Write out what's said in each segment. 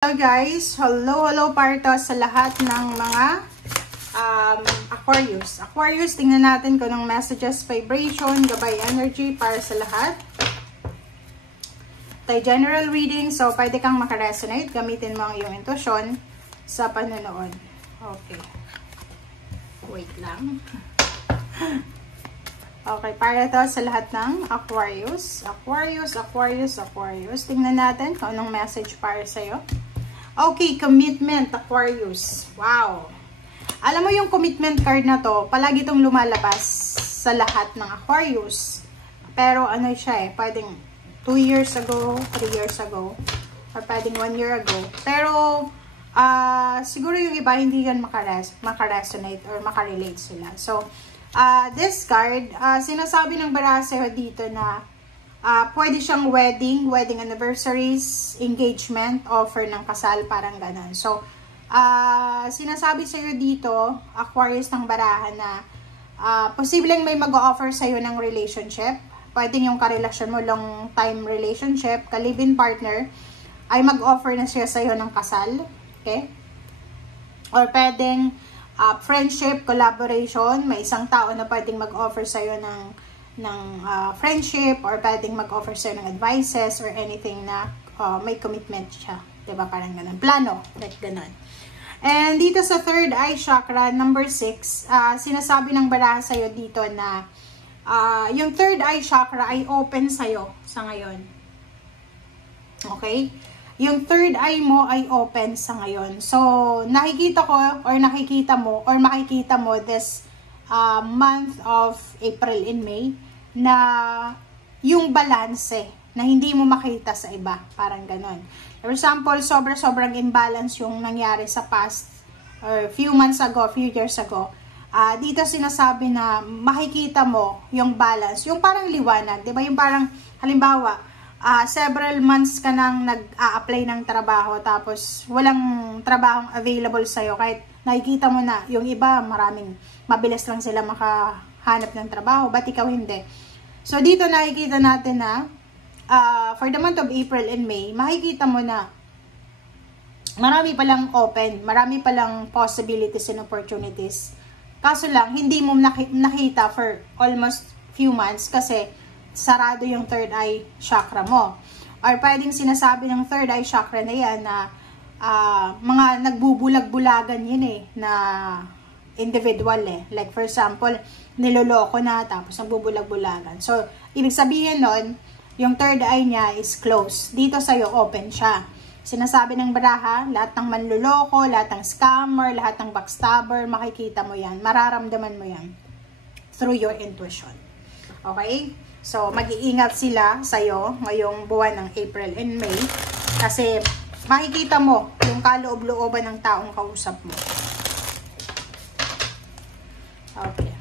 Hello guys, hello para sa lahat ng mga Aquarius, tingnan natin kung anong messages, vibration, gabay energy para sa lahat. Tayo general reading, so pwede kang makaresonate, gamitin mo ang iyong intuition sa panonood. Okay, wait lang. Okay, para to sa lahat ng Aquarius. Tingnan natin kung anong message para sa'yo. Okay, commitment, Aquarius. Wow. Alam mo yung commitment card na to, palagi itong lumalabas sa lahat ng Aquarius. Pero ano siya eh, pwedeng 2 years ago, 3 years ago, or pwedeng 1 year ago. Pero, siguro yung iba hindi yan makaresonate or makarelate sila. So, this card, sinasabi ng baraseho dito na pwede siyang wedding anniversaries, engagement, offer ng kasal, parang ganon. So, sinasabi sa'yo dito, Aquarius ng barahan na posibleng may mag-offer sa'yo ng relationship. Pwedeng yung karelasyon mo, long time relationship, ka-live-in partner, ay mag-offer na siya sa'yo ng kasal. Okay? Or pwedeng friendship, collaboration, may isang tao na pwedeng mag-offer sa'yo ng friendship, or pwedeng mag-offer sa'yo ng advices or anything na may commitment siya. Diba? Parang ganun. Plano. Like ganun. And dito sa third eye chakra, number 6, sinasabi ng baraha sa'yo dito na yung third eye chakra ay open sa'yo sa ngayon. Okay? Yung third eye mo ay open sa ngayon. So, nakikita ko or nakikita mo or makikita mo this month of April and May na yung balance na hindi mo makita sa iba. Parang ganon. For example, sobrang imbalance yung nangyari sa past or few months ago, few years ago. Dito sinasabi na makikita mo yung balance. Yung parang liwanag. Diba? Yung parang, halimbawa, several months ka nang nag-a-apply ng trabaho tapos walang trabahong available sa'yo. Kahit nakikita mo na yung iba, mabilis lang sila makahanap ng trabaho. Ba't ikaw hindi? So, dito nakikita natin na for the month of April and May, makikita mo na marami palang open, marami palang possibilities and opportunities. Kaso lang, hindi mo nakita for almost few months kasi sarado yung third eye chakra mo. Or pwedeng sinasabi ng third eye chakra na yan na mga nagbubulag-bulagan yun na individual Like for example, niloloko na tapos nagbubulag-bulagan. So, ibig sabihin nun, yung third eye niya is closed. Dito sa'yo, open siya. Sinasabi ng baraha, lahat ng manloloko, lahat ng scammer, lahat ng backstabber, makikita mo yan. Mararamdaman mo yan through your intuition. Okay? So, mag-iingat sila sa'yo ngayong buwan ng April and May kasi makikita mo yung kaloob-looban ng taong kausap mo. Okay.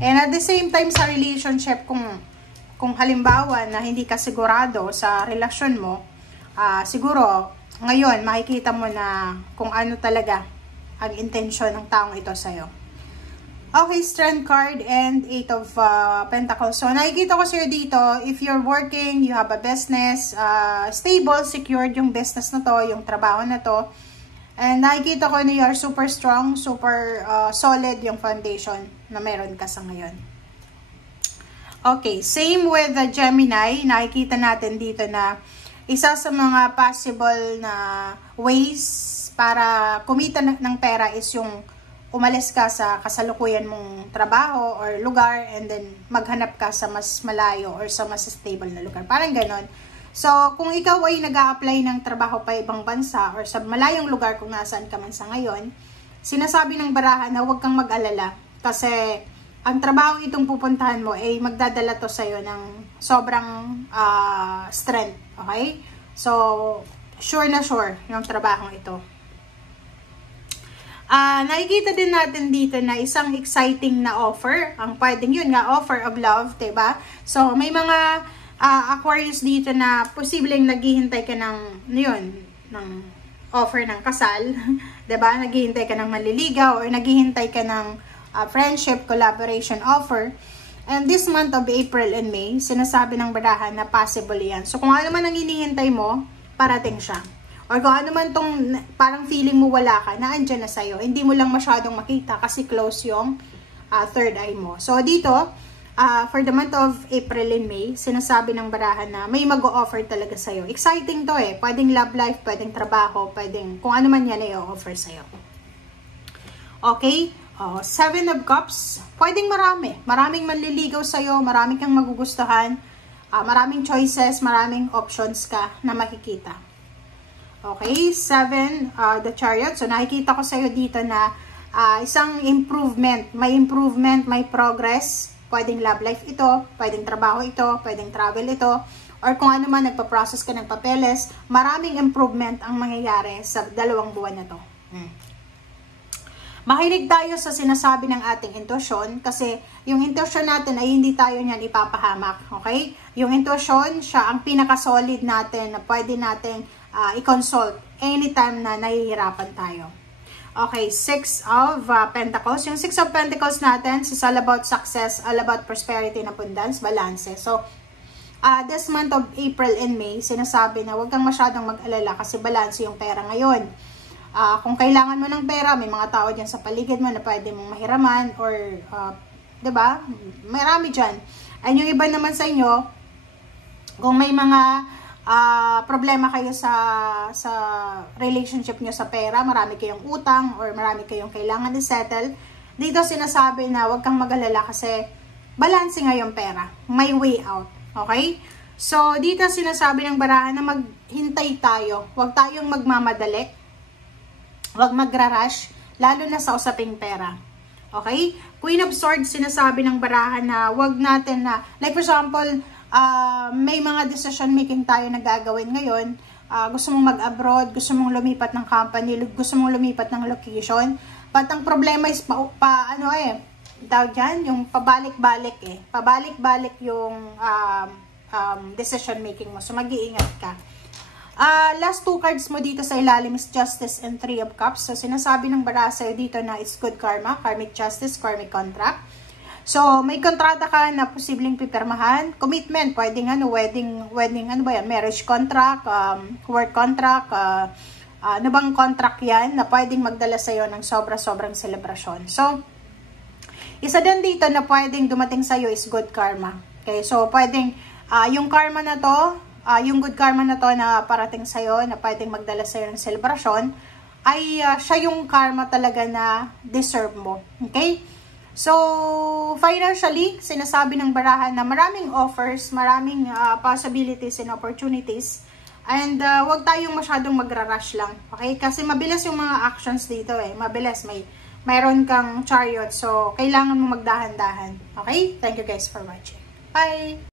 And at the same time sa relationship, kung halimbawa na hindi ka sigurado sa relasyon mo, siguro ngayon makikita mo na kung ano talaga ang intensyon ng taong ito sa'yo. Okay, Strength card and 8 of Pentacles. So, nakikita ko sa'yo dito, if you're working, you have a business, stable, secured yung business na to, yung trabaho na to. And nakikita ko na you are super strong, super solid yung foundation na meron ka sa ngayon. Okay, same with the Gemini. Nakikita natin dito na isa sa mga possible na ways para kumita ng pera is yung umalis ka sa kasalukuyan mong trabaho or lugar and then maghanap ka sa mas malayo or sa mas stable na lugar. Parang ganon. So, kung ikaw ay nag-a-apply ng trabaho pa ibang bansa or sa malayong lugar kung nasaan ka man sa ngayon, sinasabi ng baraha na huwag kang mag-alala kasi ang trabaho itong pupuntahan mo ay magdadala to sa'yo ng sobrang strength. Okay? So, sure na sure yung trabaho ito. Nakikita din natin dito na isang exciting na offer. Ang pwedeng yun nga, offer of love, diba? So, may mga Aquarius dito na posibleng naghihintay ka ng offer ng kasal. Diba? Naghihintay ka ng manliligaw or naghihintay ka ng friendship, collaboration offer. And this month of April and May, sinasabi ng barahan na possible yan. So, kung ano man ang hinihintay mo, parating siya. or kung ano man tong parang feeling mo wala ka, naandyan na sa'yo. Hindi mo lang masyadong makita kasi close yung third eye mo. So, dito, for the month of April and May, sinasabi ng barahan na may mag-o-offer talaga sa'yo. Exciting to eh. Pwedeng love life, pwedeng trabaho, pwedeng kung ano man yan ay o-offer sa'yo. Okay? Seven of Cups, pwedeng marami. Maraming manliligaw sa'yo, maraming kang magugustuhan, maraming choices, maraming options ka na makikita. Okay? Seven, the Chariot. So, nakikita ko sa'yo dito na isang improvement, may progress. Pwedeng love life ito, pwedeng trabaho ito, pwedeng travel ito, or kung ano man, nagpa-process ka ng papeles, maraming improvement ang mangyayari sa 2 buwan na to. Makinig tayo sa sinasabi ng ating intuition kasi yung intuition natin ay hindi tayo niyan ipapahamak, okay? Yung intuition, siya ang pinaka-solid natin na pwede nating i-consult anytime na nahihirapan tayo. Okay, 6 of Pentacles. Yung 6 of Pentacles natin is all about success, all about prosperity and abundance, balance. So, this month of April and May, sinasabi na huwag kang masyadong mag-alala kasi balance yung pera ngayon. Kung kailangan mo ng pera, may mga tao dyan sa paligid mo na pwede mong mahiraman or, diba? Marami dyan. And yung iba naman sa inyo, kung may mga problema kayo sa relationship nyo sa pera, marami kayong utang or marami kayong kailangan i-settle, dito sinasabi na huwag kang mag-alala kasi balance nga yung pera. May way out. Okay? So, dito sinasabi ng barahan na maghintay tayo. Huwag tayong magmamadali. Huwag magra-rush, lalo na sa usaping pera. Okay? Queen of Swords, sinasabi ng barahan na huwag natin na, like for example, may mga decision making tayo na gagawin ngayon. Gusto mong mag-abroad, gusto mong lumipat ng company, gusto mong lumipat ng location. But ang problema is yung pabalik-balik eh. Pabalik-balik yung decision making mo. So, mag-iingat ka. Last 2 cards mo dito sa ilalim is Justice and 3 of Cups. So, sinasabi ng baraha sa'yo dito na it's good karma, karmic justice, karmic contract. So, may kontrata ka na posibleng pipirmahan. Commitment, pwedeng wedding, marriage contract, work contract, ano bang contract yan na pwedeng magdala sa'yo ng sobra-sobrang selebrasyon. So, isa din dito na pwedeng dumating sa'yo is good karma. Okay, so pwedeng, yung karma na to, yung good karma na to na parating sa'yo, na pwedeng magdala sa'yo ng selebrasyon, ay siya yung karma talaga na deserve mo. Okay? So, financially, sinasabi ng barahan na maraming offers, maraming possibilities and opportunities. And wag tayong masyadong magra-rush lang. Okay? Kasi mabilis yung mga actions dito eh. Mabilis. Mayroon kang Chariot. So, kailangan mo magdahan-dahan. Okay? Thank you guys for watching. Bye!